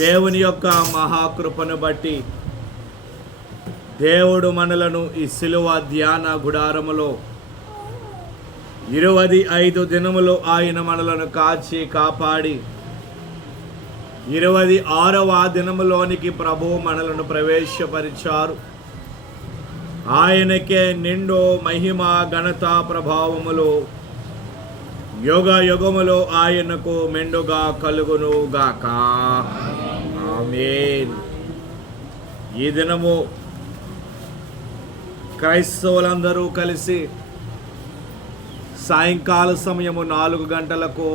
దేవుని యొక్క మహాకృపను బట్టి దేవుడు మనలను ఈ సిలువ ధ్యాన గుడారములో 25 దినములు ఆయన మనలను కాచి కాపాడి 26వ దినములోనికి ప్రభువు మనలను ప్రవేశపరిచారు. ఆయనకే నిండు మహిమ ఘనత ప్రభావములు యుగ యుగములో ఆయనకు మెండుగా కలుగును గాక. ఆమేన్. ఈ దినము క్రైస్తవులందరూ కలిసి సాయంకాల సమయము 4 గంటలకు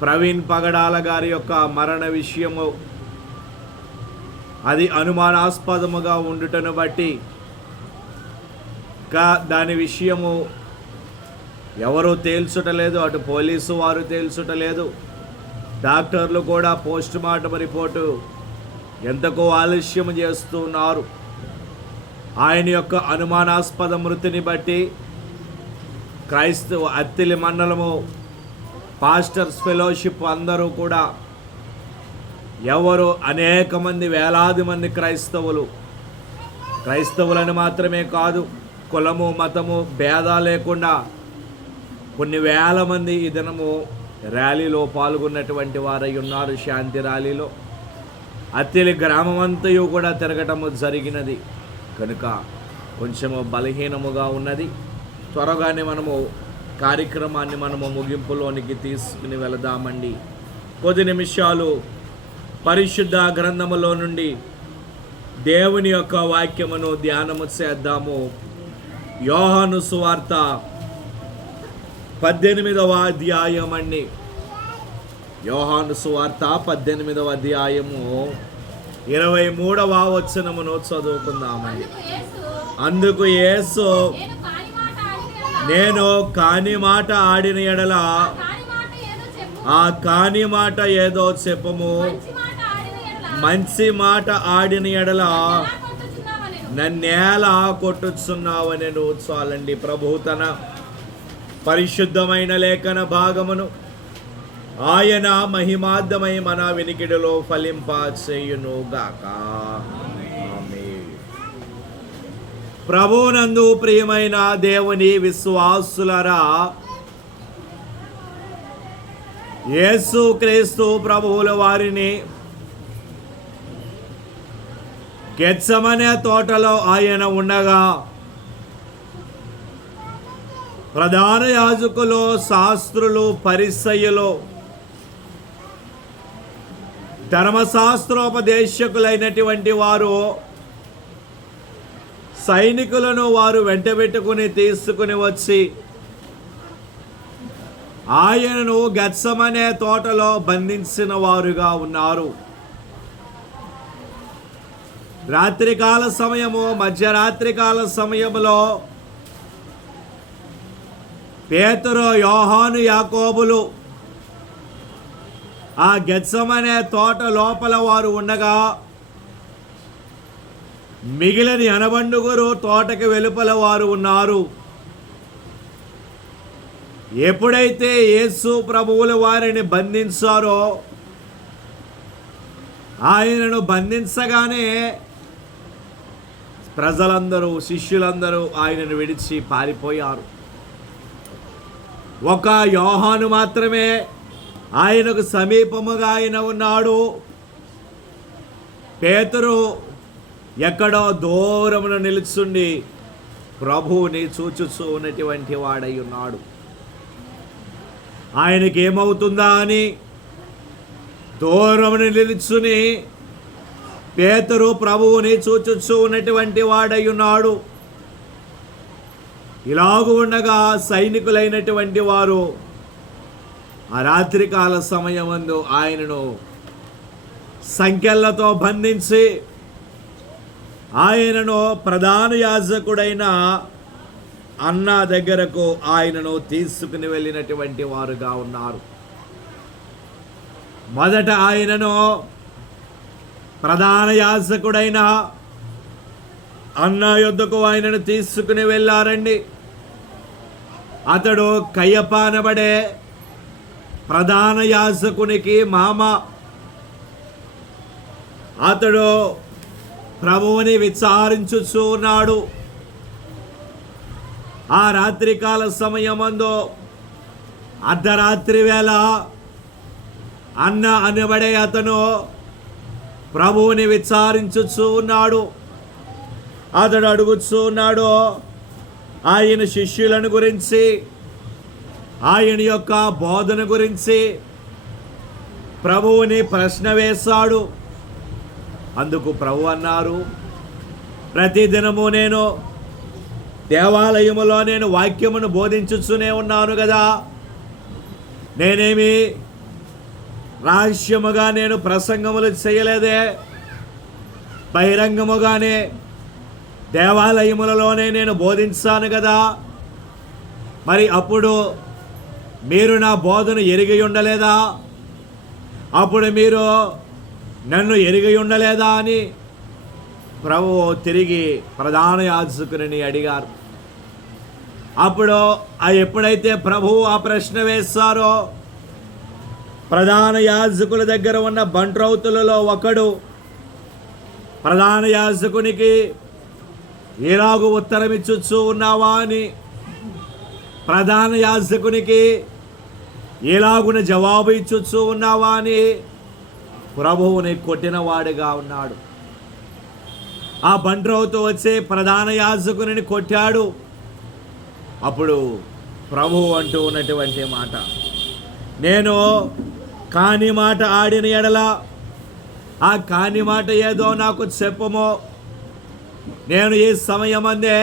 ప్రవీణ్ పగడాల గారి యొక్క మరణ విషయము అది అనుమానాస్పదముగా ఉండుటను బట్టి దాని విషయము ఎవరూ తేల్చుటలేదు. అటు పోలీసు వారు తేల్చుటలేదు, డాక్టర్లు కూడా పోస్ట్ మార్టం రిపోర్టు ఎంతకో ఆలస్యం చేస్తున్నారు. ఆయన యొక్క అనుమానాస్పద మృతిని బట్టి క్రైస్తవ అత్తిలి మండలము పాస్టర్స్ ఫెలోషిప్ అందరూ కూడా అనేక మంది వేలాది మంది క్రైస్తవులని మాత్రమే కాదు, కులము మతము భేదా లేకుండా కొన్ని వేల మంది ఈ దినము ర్యాలీలో పాల్గొన్నటువంటి వారై ఉన్నారు. శాంతి ర్యాలీలో అత్తిలి గ్రామమంతయు కూడా తిరగటము జరిగినది కనుక కొంచెము బలహీనముగా ఉన్నది. త్వరగానే మనము కార్యక్రమాన్ని ముగింపులోనికి తీసుకుని వెళదామండి. కొద్ది నిమిషాలు పరిశుద్ధ గ్రంథములో నుండి దేవుని యొక్క వాక్యమును ధ్యానము చేద్దాము. యోహాను సువార్త 18వ అధ్యాయం అండి. యోహాను సువార్త 18వ అధ్యాయము 23వ వచనమును చదువుకుందామండి. అందుకు యేసు, నేను కాని మాట ఆడిన ఎడల ఆ కాని మాట ఏదో చెప్పము, మంచి మాట ఆడిన ఎడల నన్నేలా కొట్టుచున్నావనెను. చాలండి. ప్రభువు తన పరిశుద్ధమైన లేఖన భాగమును ఆయన మహిమార్థమై మన వినికిడిలో ఫలింప చేయును గాక. ప్రభువునందు ప్రియమైన దేవుని విశ్వాసులరా, యేసు క్రీస్తు ప్రభువుల వారిని గెత్సెమనే తోటలో ఆయన ఉండగా ప్రధాన యాజకులు, శాస్త్రులు, పరిసయ్యులు, ధర్మశాస్త్రోపదేశకులైనటువంటి వారు సైనికులను వారు వెంటబెట్టుకుని తీసుకుని వచ్చి ఆయనను గెత్సెమనే తోటలో బంధించిన వారుగా ఉన్నారు. రాత్రికాల సమయము, మధ్యరాత్రికాల సమయములో పేతురు, యోహాను, యాకోబులు ఆ గెత్సెమనే తోట లోపల వారు ఉండగా మిగిలిన 80 తోటకి వెలుపల వారు ఉన్నారు. ఎప్పుడైతే యేసు ప్రభువుల వారిని బంధించారో, ఆయనను బంధించగానే ప్రజలందరూ, శిష్యులందరూ ఆయనను విడిచి పారిపోయారు. ఒక యోహాను మాత్రమే ఆయనకు సమీపముగా ఆయన ఉన్నాడు. పేతురు ఎక్కడో దూరమున నిలుచుండి ప్రభువుని చూచుచూ ఉన్నటువంటి వాడై ఉన్నాడు. ఆయనకి ఏమవుతుందా అని దూరమున నిలుచుని పేతురు ప్రభువుని చూచుచూ ఉన్నటువంటి వాడై ఉన్నాడు. ఇలాగు ఉండగా సైనికులైనటువంటి వారు ఆ రాత్రికాల సమయమందు ఆయనను సంకెళ్లతో బంధించి ఆయనను ప్రధాన యాజకుడైన అన్న దగ్గరకు ఆయనను తీసుకుని వెళ్ళినటువంటి వారుగా ఉన్నారు. మొదట ఆయనను ప్రధాన యాజకుడైన అన్న యొద్దకు ఆయనను తీసుకుని వెళ్ళారండి. అతడు కయ్యప అనబడే ప్రధాన యాజకునికి మామ అతడు ప్రభువుని విచారించుచూ ఉన్నాడు. ఆ రాత్రికాల సమయమందు అర్ధరాత్రి వేళ అన్న అనబడే అతను ప్రభువుని విచారించుచూ ఉన్నాడు. అతడు అడుగుచూ ఉన్నాడు ఆయన శిష్యులను గురించి, ఆయన యొక్క బోధన గురించి ప్రభువుని ప్రశ్న వేశాడు. అందుకు ప్రభు అన్నారు, ప్రతిదినము నేను దేవాలయములో నేను వాక్యమును బోధించుతూనే ఉన్నాను కదా, నేనేమి రహస్యముగా నేను ప్రసంగములు చేయలేదే, బహిరంగముగానే దేవాలయములలోనే నేను బోధించాను కదా, మరి అప్పుడు మీరు నా బోధను ఎరిగి ఉండలేదా, అప్పుడు మీరు నన్ను ఎరిగి ఉండలేదా అని ప్రభువు తిరిగి ప్రధాన యాజకుని అడిగారు. అప్పుడు ఎప్పుడైతే ప్రభువు ఆ ప్రశ్న వేశారో ప్రధాన యాజకుల దగ్గర ఉన్న బంట్రౌతులలో ఒకడు ప్రధాన యాజకునికి ఎలాగూ ఉత్తరం ఇచ్చుచూ ఉన్నావా అని ప్రధాన యాజకునికి ఎలాగున జవాబు ఇచ్చుచూ ఉన్నావా అని ప్రభువుని కొట్టినవాడుగా ఉన్నాడు. ఆ బంట్రౌతు వచ్చి ప్రధాన యాజకుని కొట్టాడు. అప్పుడు ప్రభువు అంటూ ఉన్నటువంటి మాట, నేను కాని మాట ఆడిన ఎడల ఆ కాని మాట ఏదో నాకు చెప్పము. నేను ఈ సమయమందే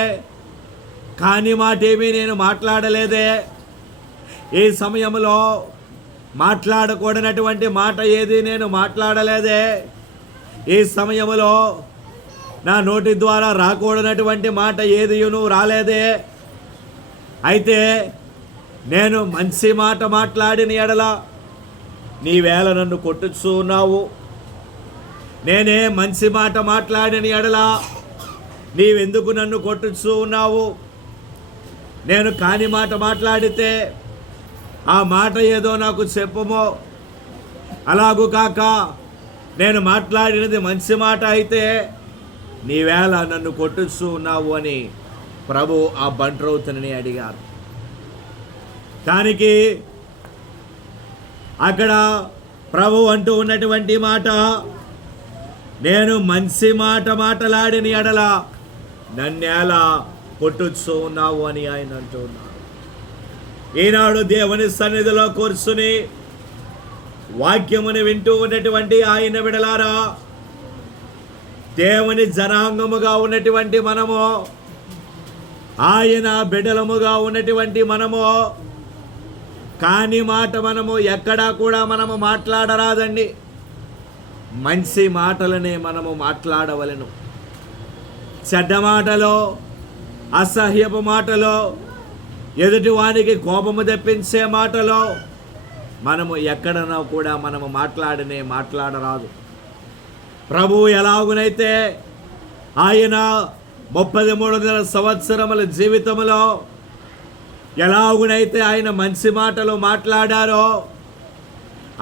కాని మాట ఏమీ నేను మాట్లాడలేదే, ఈ సమయంలో మాట్లాడకూడనటువంటి మాట ఏది నేను మాట్లాడలేదే, ఈ సమయంలో నా నోటి ద్వారా రాకూడనటువంటి మాట ఏదియును రాలేదే. అయితే నేను మంచి మాట మాట్లాడిన ఎడల నీవేళ నన్ను కొట్టుచూ ఉన్నావు, నేనే మంచి మాట మాట్లాడిన ఎడల నీవెందుకు నన్ను కొట్టుచూ ఉన్నావు, నేను కాని మాట మాట్లాడితే ఆ మాట ఏదో నాకు చెప్పమో, అలాగూ కాక నేను మాట్లాడినది మంచి మాట అయితే నీవేళ నన్ను కొట్టుచూ ఉన్నావు అని ప్రభు ఆ బంట్రౌతుని అడిగారు. దానికి అక్కడ ప్రభు అంటూ ఉన్నటువంటి మాట, నేను మంచి మాట మాట్లాడిన ఎడల నన్నేలా కొట్టుచూ ఉన్నావు అని ఆయన అంటూ ఉన్నారు. ఈనాడు దేవుని సన్నిధిలో కూర్చుని వాక్యముని వింటూ ఉన్నటువంటి ఆయన బిడలారా, దేవుని జనాంగముగా ఉన్నటువంటి మనము, ఆయన బిడలముగా ఉన్నటువంటి మనము కాని మాట మనము ఎక్కడా కూడా మనము మాట్లాడరాదండి. మంచి మాటలనే మనము మాట్లాడవలెను. చెడ్డ మాటలో, అసహ్యపు మాటలో, ఎదుటి వానికి కోపము తెప్పించే మాటలో మనము ఎక్కడనో కూడా మనము మాట్లాడరాదు. ప్రభువు ఎలాగునైతే ఆయన 33 సంవత్సరముల జీవితంలో ఎలాగునైతే ఆయన మంచి మాటలు మాట్లాడారో,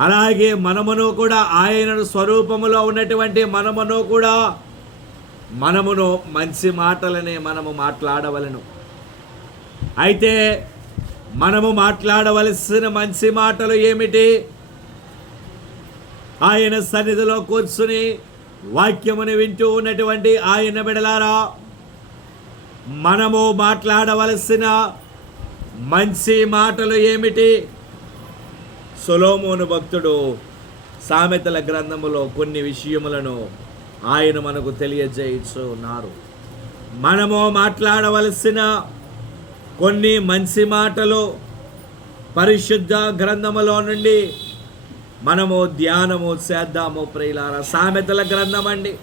అలాగే మనమును కూడా ఆయన స్వరూపములో ఉన్నటువంటి మనమును మంచి మాటలనే మనము మాట్లాడవలెను. అయితే మనము మాట్లాడవలసిన మంచి మాటలు ఏమిటి? ఆయన సన్నిధిలో కూర్చుని వాక్యముని వింటూ ఉన్నటువంటి ఆయన బిడలారా, మనము మాట్లాడవలసిన మంచి మాటలు ఏమిటి? సొలొమోను భక్తుడు సామెతల గ్రంథములో కొన్ని విషయములను ఆయన మనకు తెలియజేయచ్చు ఉన్నారు. మనము మాట్లాడవలసిన కొన్ని మంచి మాటలు పరిశుద్ధ గ్రంథములో నుండి మనము ధ్యానము చేద్దాము ప్రియులారా. సామెతల గ్రంథం అండి,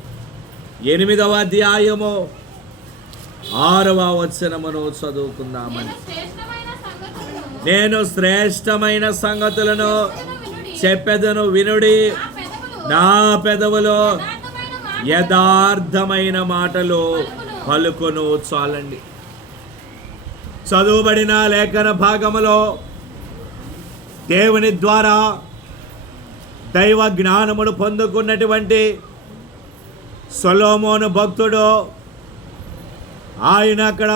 8వ అధ్యాయము 6వ వచనమును చదువుకుందామండి. నేను శ్రేష్టమైన సంగతులను చెప్పెదను వినుడి, నా పెదవులు యథార్థమైన మాటలు పలుకును. చాలండి. చదువుబడిన లేఖన భాగములో దేవుని ద్వారా దైవ జ్ఞానమును పొందుకున్నటువంటి సొలొమోను భక్తుడు ఆయన అక్కడ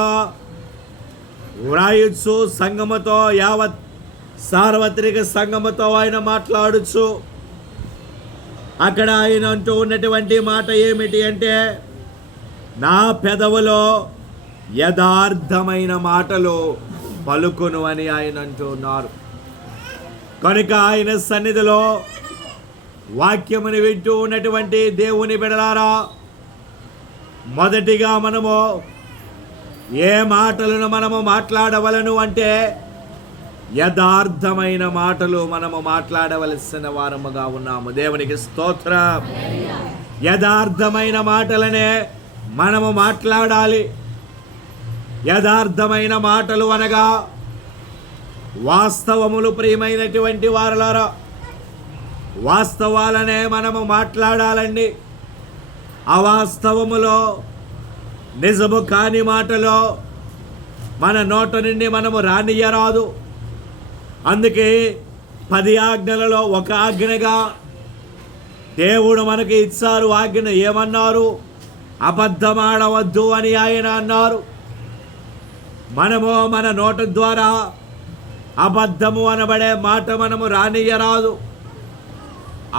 వ్రాయచ్చు సంఘముతో, యావత్ సార్వత్రిక సంఘముతో ఆయన మాట్లాడచ్చు. అక్కడ ఆయన అంటూ ఉన్నటువంటి మాట ఏమిటి అంటే, నా పెదవులో యథార్థమైన మాటలు పలుకును అని ఆయన అంటున్నారు. కనుక ఆయన సన్నిధిలో వాక్యముని వింటూ ఉన్నటువంటి దేవుని బిడ్డలారా, మొదటిగా మనము ఏ మాటలను మనము మాట్లాడవలను అంటే యథార్థమైన మాటలు మనము మాట్లాడవలసిన వారముగా ఉన్నాము. దేవునికి స్తోత్రం. యథార్థమైన మాటలనే మనము మాట్లాడాలి. యథార్థమైన మాటలు అనగా వాస్తవములు. ప్రియమైనటువంటి వారలారా, వాస్తవాలనే మనము మాట్లాడాలండి. అవాస్తవములో, నిజము కాని మాటలో మన నోట నుండి మనము రానియరాదు. అందుకే 10 ఆజ్ఞలలో ఒక ఆజ్ఞగా దేవుడు మనకి ఇచ్చారు. ఆజ్ఞ ఏమన్నారు? అబద్ధమాడవద్దు అని ఆయన అన్నారు. మనము మన నోట ద్వారా అబద్ధము అనబడే మాట మనము రానియరాదు.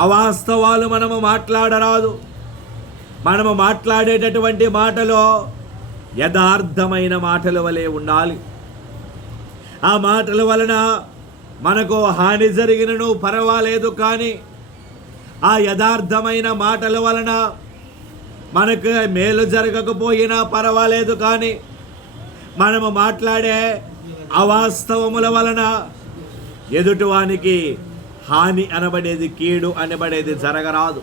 అవాస్తవాలు మనము మాట్లాడరాదు. మనము మాట్లాడేటటువంటి మాటలో యథార్థమైన మాటల వలె ఉండాలి. ఆ మాటల వలన మనకు హాని జరిగినను పర్వాలేదు, కానీ ఆ యథార్థమైన మాటల వలన మనకు మేలు జరగకపోయినా పర్వాలేదు, కానీ మనము మాట్లాడే అవాస్తవముల వలన ఎదుటివానికి హాని అనబడేది, కీడు అనబడేది జరగరాదు.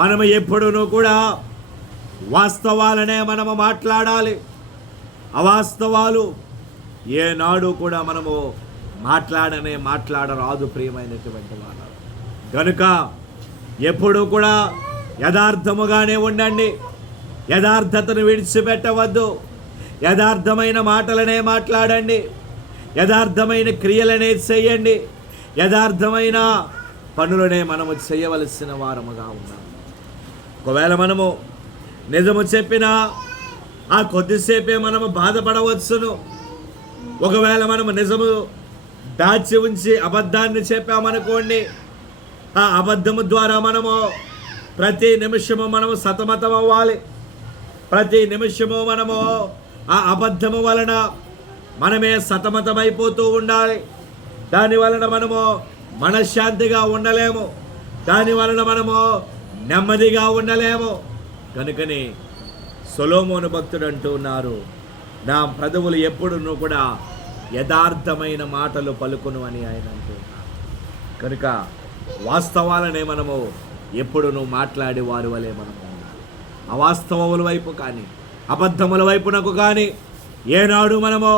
మనము ఎప్పుడూ కూడా వాస్తవాలనే మనము మాట్లాడాలి. అవాస్తవాలు ఏనాడు కూడా మనము మాట్లాడరాదు. ప్రియమైనటువంటి వాళ్ళు కనుక ఎప్పుడూ కూడా యథార్థముగానే ఉండండి. యథార్థతను విడిచిపెట్టవద్దు. యథార్థమైన మాటలనే మాట్లాడండి. యథార్థమైన క్రియలనే చేయండి. యథార్థమైన పనులనే మనము చేయవలసిన వారముగా ఉన్నాము. ఒకవేళ మనము నిజము చెప్పినా ఆ కొద్దిసేపే మనము బాధపడవచ్చును. ఒకవేళ మనము నిజము దాచి ఉంచి అబద్ధాన్ని చెప్పామనుకోండి, ఆ అబద్ధము ద్వారా మనము ప్రతి నిమిషము మనము సతమతం అవ్వాలి. ప్రతి నిమిషము మనము ఆ అబద్ధము వలన మనమే సతమతమైపోతూ ఉండాలి. దాని వలన మనము మనశ్శాంతిగా ఉండలేము. దాని వలన మనము నెమ్మదిగా ఉండలేము. కనుకని సొలొమోను భక్తుడు అంటూ ఉన్నారు, నా పెదవులు ఎప్పుడూ కూడా యథార్థమైన మాటలు పలుకును అని ఆయన అంటున్నారు. కనుక వాస్తవాలనే మనము ఎప్పుడూ మాట్లాడే వారి వలె మనము ఉండాలి. అవాస్తవముల వైపు కానీ అబద్ధముల వైపునకు కానీ ఏనాడు మనము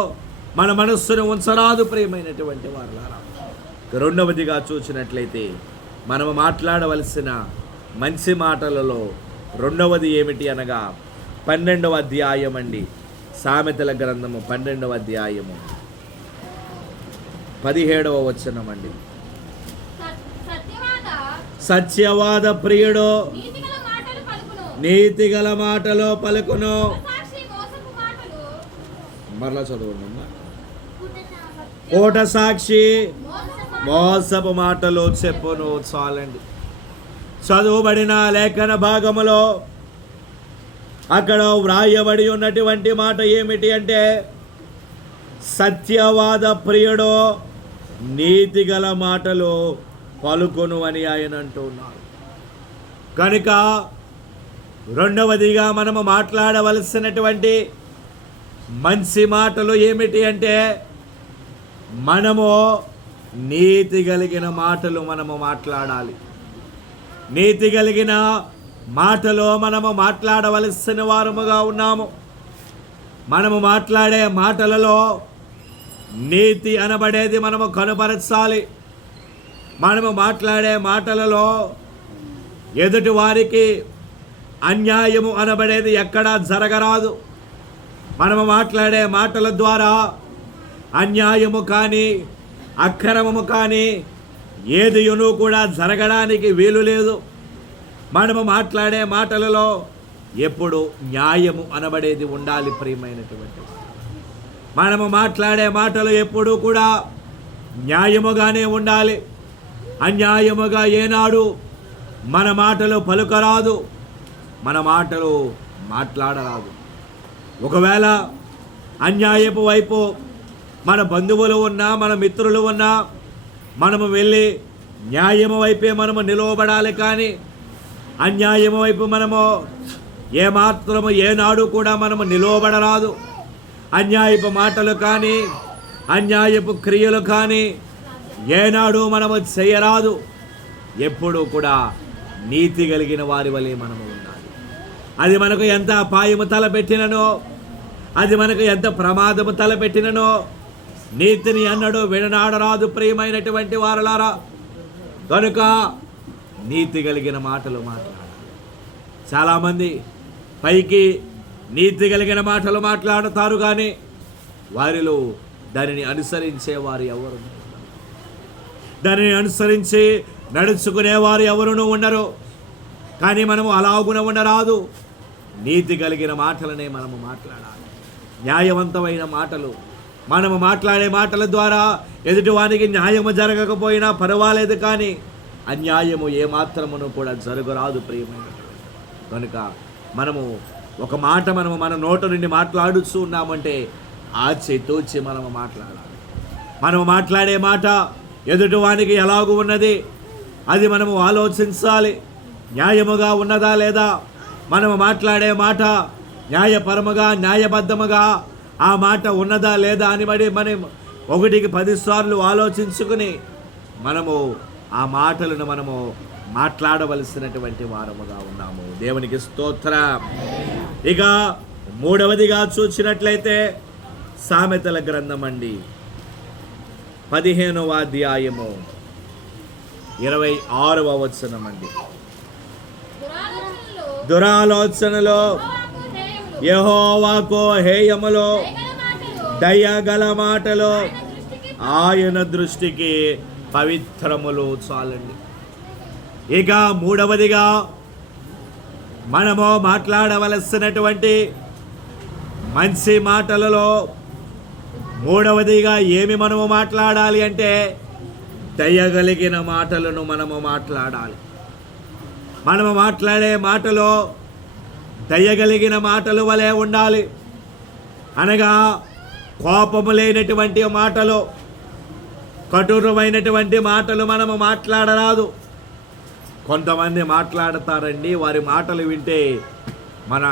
మన మనస్సును ఉంచరాదు. ప్రియమైనటువంటి వారులారా, రెండవదిగా చూసినట్లయితే మనము మాట్లాడవలసిన మంచి మాటలలో రెండవది ఏమిటి అనగా 12వ అధ్యాయం అండి. సామెతల గ్రంథము 12వ అధ్యాయము 17వ వచనం అండి. సత్యవాద ప్రియుడు నీతిగల మాటలు పలుకును. మరలా చదవండి. కోట సాక్షి మోసపు మాటలు చెప్పును. చాలండి. చదువుబడిన లేఖన భాగములో అక్కడ వ్రాయబడి ఉన్నటువంటి మాట ఏమిటి అంటే, సత్యవాద ప్రియుడు నీతిగల మాటలు పలుకును అని ఆయన అంటున్నారు. కనుక రెండవదిగా మనము మాట్లాడవలసినటువంటి మంచి మాటలు ఏమిటి అంటే, మనము నీతి కలిగిన మాటలు మనము మాట్లాడాలి. నీతి కలిగిన మాటలో మనము మాట్లాడవలసిన వారముగా ఉన్నాము. మనము మాట్లాడే మాటలలో నీతి అనబడేది మనము కనుపరచాలి. మనము మాట్లాడే మాటలలో ఎదుటి వారికి అన్యాయము అనబడేది ఎక్కడా జరగరాదు. మనము మాట్లాడే మాటల ద్వారా అన్యాయము కానీ అక్రమము కానీ ఏదియును కూడా జరగడానికి వీలు లేదు. మనము మాట్లాడే మాటలలో ఎప్పుడు న్యాయము అనబడేది ఉండాలి ప్రియమైనటువంటి. మనము మాట్లాడే మాటలు ఎప్పుడూ కూడా న్యాయముగానే ఉండాలి. అన్యాయముగా ఏనాడు మన మాటలు పలుకరాదు, మన మాటలు మాట్లాడరాదు. ఒకవేళ అన్యాయపు వైపు మన బంధువులు ఉన్నా, మన మిత్రులు ఉన్నా, మనము వెళ్ళి న్యాయము వైపే మనము నిలవబడాలి. కానీ అన్యాయము వైపు మనము ఏమాత్రము ఏనాడు కూడా మనము నిలవబడరాదు. అన్యాయపు మాటలు కానీ, అన్యాయపు క్రియలు కానీ ఏనాడు మనము చేయరాదు. ఎప్పుడూ కూడా నీతి కలిగిన వారి వలె మనము ఉండాలి. అది మనకు ఎంత అపాయము తలపెట్టిననో, అది మనకు ఎంత ప్రమాదము తలపెట్టిననో నీతిని అన్నడు విడనాడరాదు ప్రియమైనటువంటి వారలారా. కనుక నీతి కలిగిన మాటలు మాట్లాడాలి. చాలామంది పైకి నీతి కలిగిన మాటలు మాట్లాడతారు, కానీ వారిలో దానిని అనుసరించేవారు ఎవరు, దానిని అనుసరించి నడుచుకునేవారు ఎవరునూ ఉండరు. కానీ మనము అలాగున ఉండరాదు. నీతి కలిగిన మాటలనే మనము మాట్లాడాలి. న్యాయవంతమైన మాటలు. మనము మాట్లాడే మాటల ద్వారా ఎదుటివానికి న్యాయము జరగకపోయినా పర్వాలేదు, కానీ అన్యాయము ఏమాత్రమును కూడా జరగరాదు ప్రియమైన. కనుక మనము ఒక మాట మనము మన నోట నుండి మాట్లాడుతూ ఉన్నామంటే ఆచితూచి మనము మాట్లాడాలి. మనము మాట్లాడే మాట ఎదుటివానికి ఎలాగూ ఉన్నది అది మనము ఆలోచించాలి. న్యాయముగా ఉన్నదా లేదా, మనము మాట్లాడే మాట న్యాయపరముగా న్యాయబద్ధముగా ఆ మాట ఉన్నదా లేదా అని మనం 1కి 10 సార్లు ఆలోచించుకుని మనము ఆ మాటలను మనము మాట్లాడవలసినటువంటి వారముగా ఉన్నాము. దేవునికి స్తోత్రం. ఇక 3వదిగా చూసినట్లయితే సామెతల గ్రంథం అండి, 15వ అధ్యాయము 26వ వచనం అండి. దురాలోచనలో యెహోవాకు హేయములో దయగల మాటలు ఆయన దృష్టికి పవిత్రములు. చాలండి. ఇక 3వదిగా మనము మాట్లాడవలసినటువంటి మంచి మాటలలో 3వదిగా ఏమి మనము మాట్లాడాలి అంటే దయగలిగిన మాటలను మనము మాట్లాడాలి. మనము మాట్లాడే మాటలో దయగలిగిన మాటలు వలె ఉండాలి. అనగా కోపము లేనటువంటి మాటలు, కఠోరమైనటువంటి మాటలు మనము మాట్లాడరాదు. కొంతమంది మాట్లాడతారండి, వారి మాటలు వింటే మన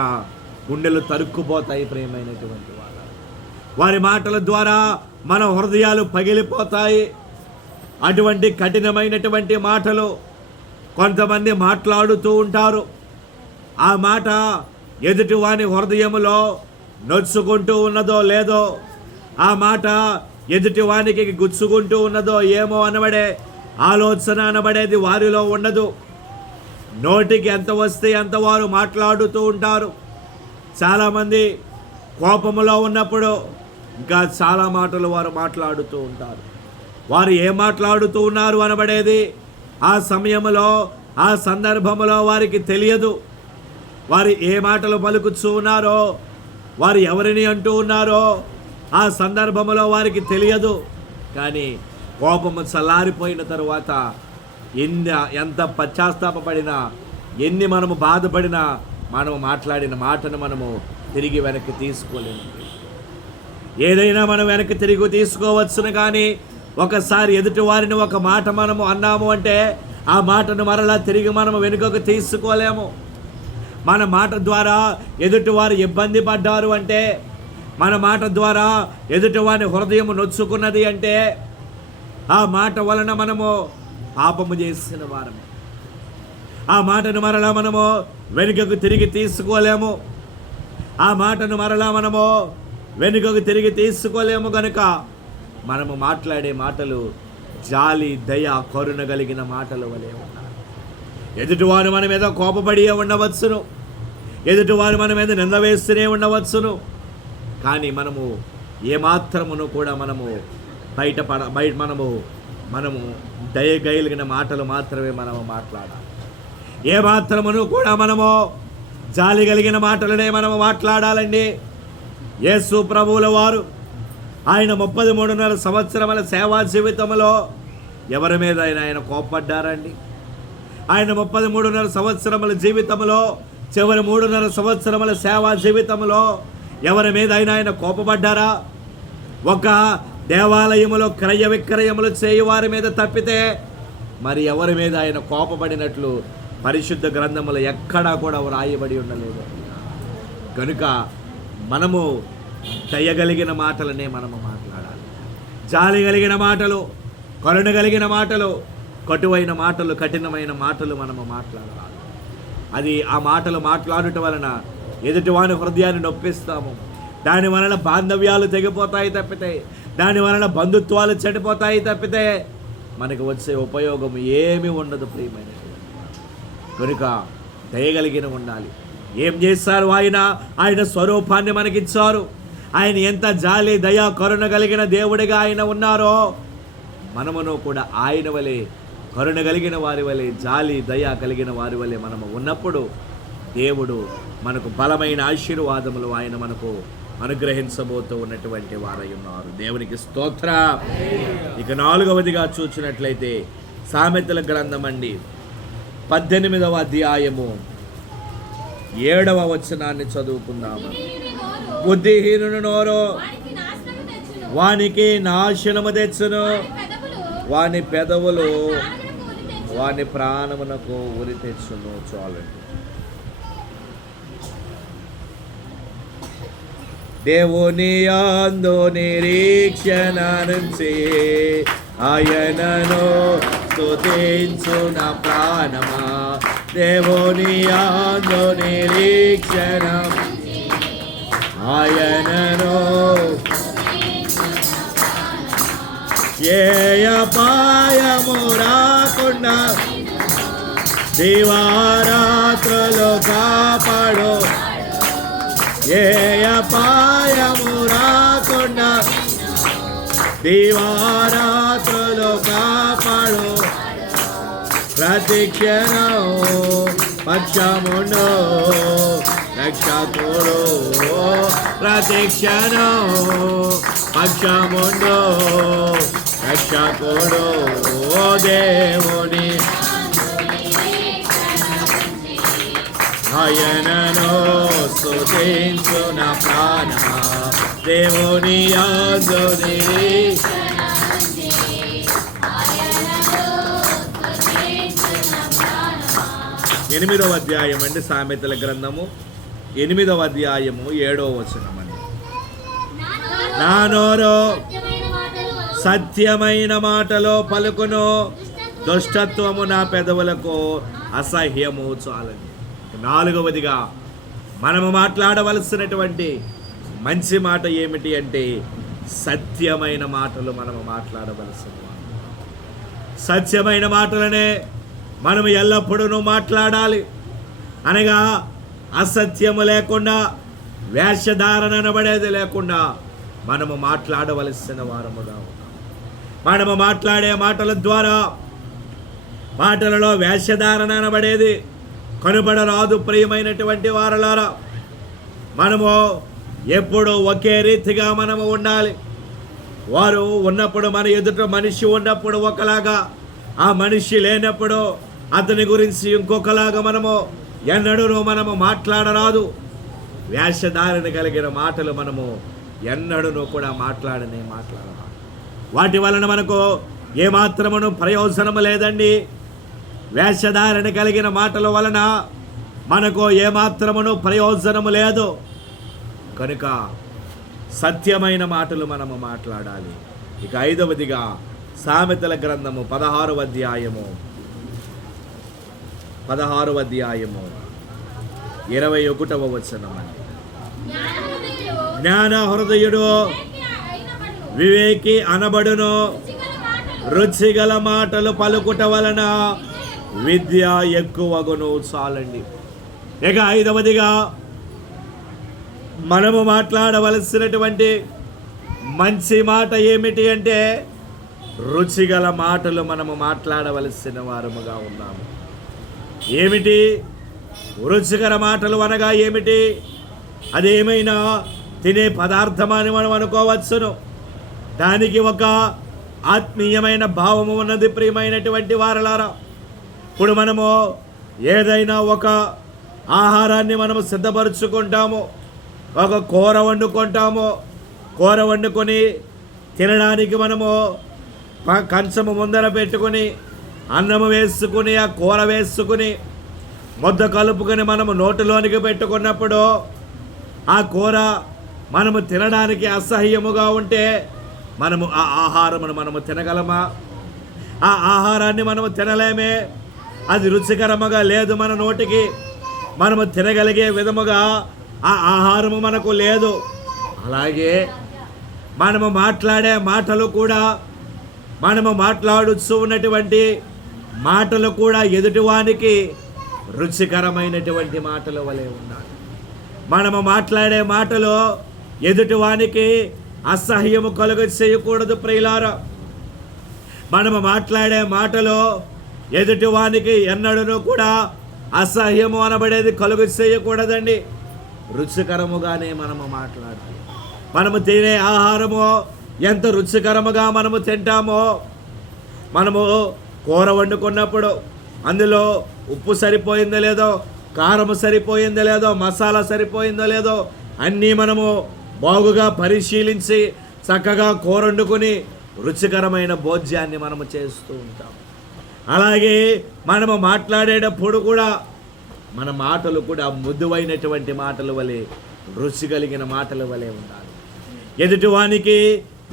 గుండెలు తరుక్కుపోతాయి ప్రియమైనటువంటి వాళ్ళు. వారి మాటల ద్వారా మన హృదయాలు పగిలిపోతాయి. అటువంటి కఠినమైనటువంటి మాటలు కొంతమంది మాట్లాడుతూ ఉంటారు. ఆ మాట ఎదుటివాని హృదయములో నొచ్చుకుంటూ ఉన్నదో లేదో, ఆ మాట ఎదుటివానికి గుచ్చుకుంటూ ఉన్నదో ఏమో అనబడే ఆలోచన అనబడేది వారిలో ఉండదు. నోటికి ఎంత వస్తే అంత వారు మాట్లాడుతూ ఉంటారు. చాలామంది కోపములో ఉన్నప్పుడు ఇంకా చాలా మాటలు వారు మాట్లాడుతూ ఉంటారు. వారు ఏం మాట్లాడుతూ ఉన్నారు అనబడేది ఆ సమయంలో, ఆ సందర్భంలో వారికి తెలియదు. వారు ఏ మాటలు పలుకుతూ ఉన్నారో, వారు ఎవరిని అంటూ ఉన్నారో ఆ సందర్భంలో వారికి తెలియదు. కానీ కోపము చల్లారిపోయిన తరువాత ఎంత పశ్చాత్తాపడినా, ఎన్ని మనము బాధపడినా, మనము మాట్లాడిన మాటను మనము తిరిగి వెనక్కి తీసుకోలేము. ఏదైనా మనం వెనక్కి తిరిగి తీసుకోవచ్చును, కానీ ఒకసారి ఎదుటి వారిని ఒక మాట మనము అన్నాము అంటే ఆ మాటను మరలా తిరిగి మనము వెనుకకు తీసుకోలేము. మన మాట ద్వారా ఎదుటివారు ఇబ్బంది పడ్డారు అంటే, మన మాట ద్వారా ఎదుటివారి హృదయం నొచ్చుకున్నది అంటే ఆ మాట వలన మనము పాపము చేసిన వారమే. ఆ మాటను మరలా మనము వెనుకకు తిరిగి తీసుకోలేము. ఆ మాటను మరలా మనము వెనుకకు తిరిగి తీసుకోలేము. కనుక మనము మాట్లాడే మాటలు జాలి, దయ, కరుణ కలిగిన మాటలు వలె ఉండాలి. ఎదుటివారు మన మీద కోపపడి ఉండవచ్చును, ఎదుటివారు మన మీద నింద వేస్తూనే ఉండవచ్చును, కానీ మనము ఏమాత్రమును కూడా మనము మనము దయగలిగిన మాటలు మాత్రమే మనము మాట్లాడాలి. ఏమాత్రమును కూడా మనము జాలి కలిగిన మాటలనే మనము మాట్లాడాలండి. యేసు ప్రభువుల వారు ఆయన 33.5 సంవత్సరముల సేవా జీవితంలో ఎవరి మీద ఆయన కోప్పడ్డారండి? ఆయన 33.5 సంవత్సరముల జీవితంలో చివరి 3.5 సంవత్సరముల సేవా జీవితంలో ఎవరి మీద ఆయన కోపపడ్డారా? ఒక దేవాలయములో క్రయ విక్రయములు చేయువారి మీద తప్పితే మరి ఎవరి మీద ఆయన కోపపడినట్లు పరిశుద్ధ గ్రంథములు ఎక్కడా కూడా వ్రాయబడి ఉండలేదు. కనుక మనము దయగలిగిన మాటలనే మనము మాట్లాడాలి. జాలి కలిగిన మాటలు, కరుణ కలిగిన మాటలు, కటువైన మాటలు, కఠినమైన మాటలు మనము మాట్లాడాలి. అది ఆ మాటలు మాట్లాడటం వలన ఎదుటివాని హృదయాన్ని నొప్పిస్తాము. దాని వలన బాంధవ్యాలు తెగిపోతాయి తప్పితే, దాని వలన బంధుత్వాలు చెడిపోతాయి తప్పితే మనకు వచ్చే ఉపయోగం ఏమీ ఉండదు ప్రియమైన. కనుక దయగలిగిన ఉండాలి. ఏం చేశారు? ఆయన స్వరూపాన్ని మనకిచ్చారు. ఆయన ఎంత జాలి దయ కరుణ కలిగిన దేవుడిగా ఆయన ఉన్నారో మనమును కూడా ఆయన వలె కరుణ కలిగిన వారి వలె, జాలి దయ కలిగిన వారి వలె మనము ఉన్నప్పుడు దేవుడు మనకు బలమైన ఆశీర్వాదములు ఆయన మనకు అనుగ్రహించబోతూ ఉన్నటువంటి వారై ఉన్నారు. దేవునికి స్తోత్ర. ఇక 4వదిగా చూసినట్లయితే సామెతల గ్రంథం అండి 18వ అధ్యాయము 7వ వచనాన్ని చదువుకుందాము. బుద్ధిహీనుని నోరు వానికి నాశనము తెచ్చును, వాని పెదవులు వాని ప్రాణమునకు ఉరి తెచ్చును. చాలండి. దేవుని యందు నిరీక్షణ నుంచి ఆయనను స్తుతించు నా ప్రాణమా. దేవుని యందు నిరీక్షణ ఆయనను ఏ అపాయము రాకుండా దివారాత్రులు కాపాడు. ఏ అపాయము రాకుండా దివారాత్రులు కాపాడు. ప్రతిక్షణం పక్షముండు రక్షకుడు. ప్రతిక్షణం పక్షముండు రక్షకుడు. దేవుని ఆయనను స్తుతించు నా ప్రాణమా. దేవుని యందు నిరీక్షణ ఉంచి ఎనిమిదవ అధ్యాయం అండి సామెతల గ్రంథము 8వ అధ్యాయము 7వ వచనం అండి. నా నోరు సత్యమైన మాటలో పలుకును, దుష్టత్వము నా పెదవులకు అసహ్యము. చాలండి. 4వదిగా మనము మాట్లాడవలసినటువంటి మంచి మాట ఏమిటి అంటే సత్యమైన మాటలు మనము మాట్లాడవలసిన. సత్యమైన మాటలనే మనము ఎల్లప్పుడూ మాట్లాడాలి. అనగా అసత్యము లేకుండా, వేషధారణ అనబడేది లేకుండా మనము మాట్లాడవలసిన వారముగా ఉన్నాం. మనము మాట్లాడే మాటల ద్వారా మాటలలో వేషధారణ అనబడేది కనుబడరాదు. ప్రియమైనటువంటి వారలారా, మనము ఎప్పుడూ ఒకే రీతిగా మనము ఉండాలి. వారు ఉన్నప్పుడు, మన ఎదుట మనిషి ఉన్నప్పుడు ఒకలాగా, ఆ మనిషి లేనప్పుడు అతని గురించి ఇంకొకలాగా మనము ఎన్నడూ మనము మాట్లాడరాదు. వేషధారణ కలిగిన మాటలు మనము ఎన్నడూ కూడా మాట్లాడరాదు. వాటి వలన మనకు ఏమాత్రమును ప్రయోజనము లేదండి. వేషధారణ కలిగిన మాటల వలన మనకు ఏమాత్రమును ప్రయోజనము లేదు. కనుక సత్యమైన మాటలు మనము మాట్లాడాలి. ఇక 5వదిగా సామెతల గ్రంథము 16వ అధ్యాయము 21వ వచనం అండి. జ్ఞాన హృదయుడు వివేకి అనబడును, రుచిగల మాటలు పలుకుట వలన విద్య ఎక్కువగును. చాలండి. ఇక 5వదిగా మనము మాట్లాడవలసినటువంటి మంచి మాట ఏమిటి అంటే రుచిగల మాటలు మనము మాట్లాడవలసిన వారముగా ఉన్నాము. ఏమిటి రుచికర మాటలు అనగా ఏమిటి? అదేమైనా తినే పదార్థమని మనం అనుకోవచ్చును. దానికి ఒక ఆత్మీయమైన భావము ఉన్నది ప్రియమైనటువంటి వారలారా. ఇప్పుడు మనము ఏదైనా ఒక ఆహారాన్ని మనము సిద్ధపరుచుకుంటాము, ఒక కూర వండుకుంటాము. కూర వండుకొని తినడానికి మనము కంచము ముందర పెట్టుకుని అన్నము వేసుకుని ఆ కూర వేసుకుని ముద్ద కలుపుకొని మనము నోటిలోనికి పెట్టుకున్నప్పుడు ఆ కూర మనము తినడానికి అసహ్యముగా ఉంటే మనము ఆ ఆహారమును మనము తినగలమా? ఆ ఆహారాన్ని మనము తినలేమే. అది రుచికరముగా లేదు, మన నోటికి మనము తినగలిగే విధముగా ఆ ఆహారము మనకు లేదు. అలాగే మనము మాట్లాడే మాటలు కూడా, మనము మాట్లాడుతూ ఉన్నటువంటి మాటలు కూడా ఎదుటివానికి రుచికరమైనటువంటి మాటల వలె ఉండాలి. మనము మాట్లాడే మాటలు ఎదుటివానికి అసహ్యము కలుగ చేయకూడదు ప్రియులారా. మనము మాట్లాడే మాటలు ఎదుటివానికి ఎన్నడూ కూడా అసహ్యము అనబడేది కలుగ చేయకూడదండి. రుచికరముగానే మనము మాట్లాడాలి. మనము తినే ఆహారము ఎంత రుచికరముగా మనము తింటామో, మనము కూర వండుకున్నప్పుడు అందులో ఉప్పు సరిపోయిందో లేదో, కారము సరిపోయిందో లేదో, మసాలా సరిపోయిందో లేదో అన్నీ మనము బాగుగా పరిశీలించి చక్కగా కూర వండుకొని రుచికరమైన భోజ్యాన్ని మనము చేస్తూ ఉంటాం. అలాగే మనము మాట్లాడేటప్పుడు కూడా మన మాటలు కూడా మృదువైనటువంటి మాటల వలె, రుచి కలిగిన మాటల వలె ఉండాలి. ఎదుటివానికి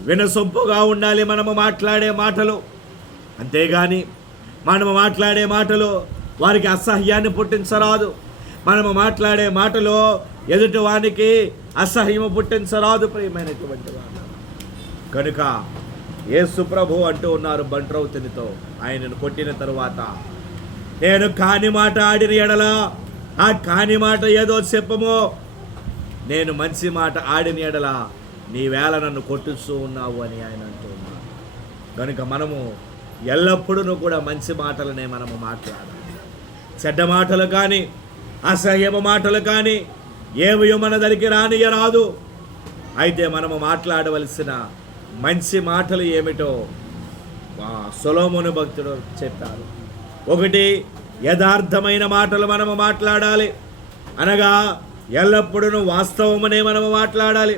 వినసొంపుగా ఉండాలి మనము మాట్లాడే మాటలు. అంతేగాని మనము మాట్లాడే మాటలు వారికి అసహ్యాన్ని పుట్టించరాదు. మనము మాట్లాడే మాటలు ఎదుటివానికి అసహ్యము పుట్టించరాదు ప్రియమైనటువంటి వారు. కనుక యేసు ప్రభు అంటూ ఉన్నారు బంట్రౌతునితో, ఆయనను కొట్టిన తరువాత, నేను కాని మాట ఆడిన ఎడల ఆ కాని మాట ఏదో చెప్పమో, నేను మంచి మాట ఆడిన ఎడల నీవేళ నన్ను కొట్టుస్తూ ఉన్నావు అని ఆయన అంటూ ఉన్నారు. కనుక మనము ఎల్లప్పుడూ కూడా మంచి మాటలనే మనము మాట్లాడాలి. చెడ్డ మాటలు కానీ అసహ్యమ మాటలు కానీ ఏమీ మన దగ్గరికి రానియరాదు. అయితే మనము మాట్లాడవలసిన మంచి మాటలు ఏమిటో సొలొమోను భక్తుడు చెప్పారు. ఒకటి, యథార్థమైన మాటలు మనము మాట్లాడాలి, అనగా ఎల్లప్పుడూ వాస్తవమనే మనము మాట్లాడాలి.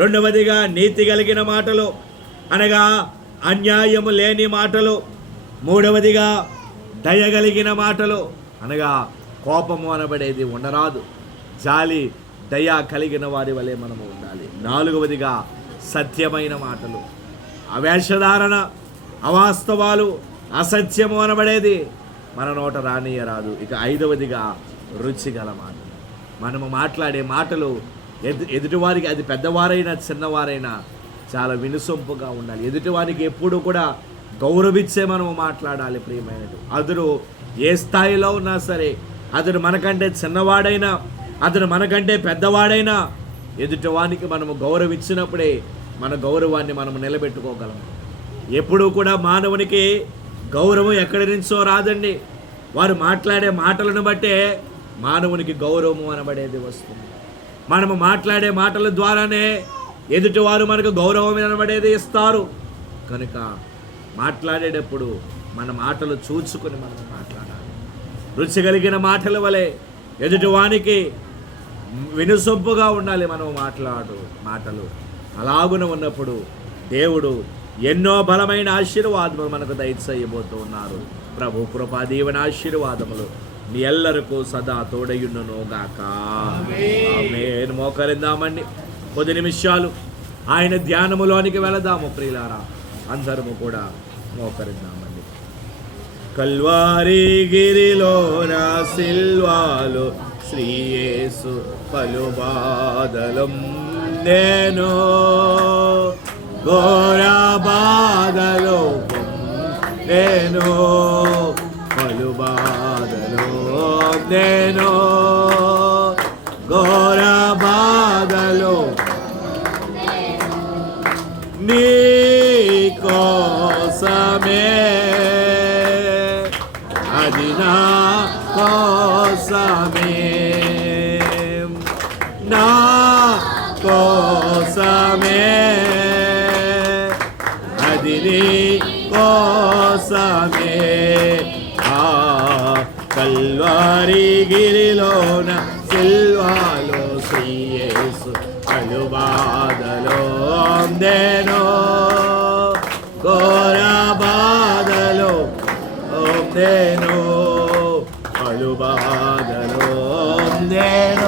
రెండవదిగా నీతి కలిగిన మాటలు, అనగా అన్యాయము లేని మాటలు. మూడవదిగా దయగలిగిన మాటలు, అనగా కోపము అనబడేది ఉండరాదు. జాలి దయ కలిగిన వారి వలె మనము ఉండాలి. నాలుగవదిగా సత్యమైన మాటలు, అవేషధారణ, అవాస్తవాలు, అసత్యము అనబడేది మన నోట రానియరాదు. ఇక ఐదవదిగా రుచిగల మాటలు. మనము మాట్లాడే మాటలు ఎదుటివారికి, అది పెద్దవారైనా చిన్నవారైనా, చాలా వినుసొంపుగా ఉండాలి. ఎదుటివారికి ఎప్పుడు కూడా గౌరవించే మనము మాట్లాడాలి ప్రియమైనది. అతడు ఏ స్థాయిలో ఉన్నా సరే, అతడు మనకంటే చిన్నవాడైనా, అతడు మనకంటే పెద్దవాడైనా, ఎదుటివానికి మనము గౌరవించినప్పుడే మన గౌరవాన్ని మనము నిలబెట్టుకోగలము. ఎప్పుడూ కూడా మానవునికి గౌరవం ఎక్కడి నుంచో రాదండి. వారు మాట్లాడే మాటలను బట్టే మానవునికి గౌరవము అనబడేది వస్తుంది. మనము మాట్లాడే మాటల ద్వారానే ఎదుటివారు మనకు గౌరవం అనబడేది ఇస్తారు. కనుక మాట్లాడేటప్పుడు మన మాటలు చూచుకొని మనం మాట్లాడాలి. రుచి కలిగిన మాటల వలె ఎదుటివానికి వినుసొంపుగా ఉండాలి మనం మాట్లాడు మాటలు. అలాగున ఉన్నప్పుడు దేవుడు ఎన్నో బలమైన ఆశీర్వాదములు మనకు దయచేయబోతూ ఉన్నారు. ప్రభు కృపా దీవెన ఆశీర్వాదములు మీ ఎల్లరికూ సదా తోడయుండును గాక. ఆమేన్. మోకరిందామండి, కొద్ది నిమిషాలు ఆయన ధ్యానములోనికి వెళదాము ప్రియులారా. అందరము కూడా మోకరిందామండి. కల్వారి గిరిలోన సిల్వాలు శ్రీయేసు పలు బాధలం నేను, ఘోర బాధలో నేను, పలు బాధలో నేను, ఘోర బాధలో నీ కోసమే అది నా కోసమే, నా కోసమే, అది నీ కోసమే. ఆ కల్వారి గిరిలోన సిల్వాలో శ్రీయేసు కలుబాధలో అందేనో, ఘోర బాధలో అందేనో, కలుబాధలో అందేనో.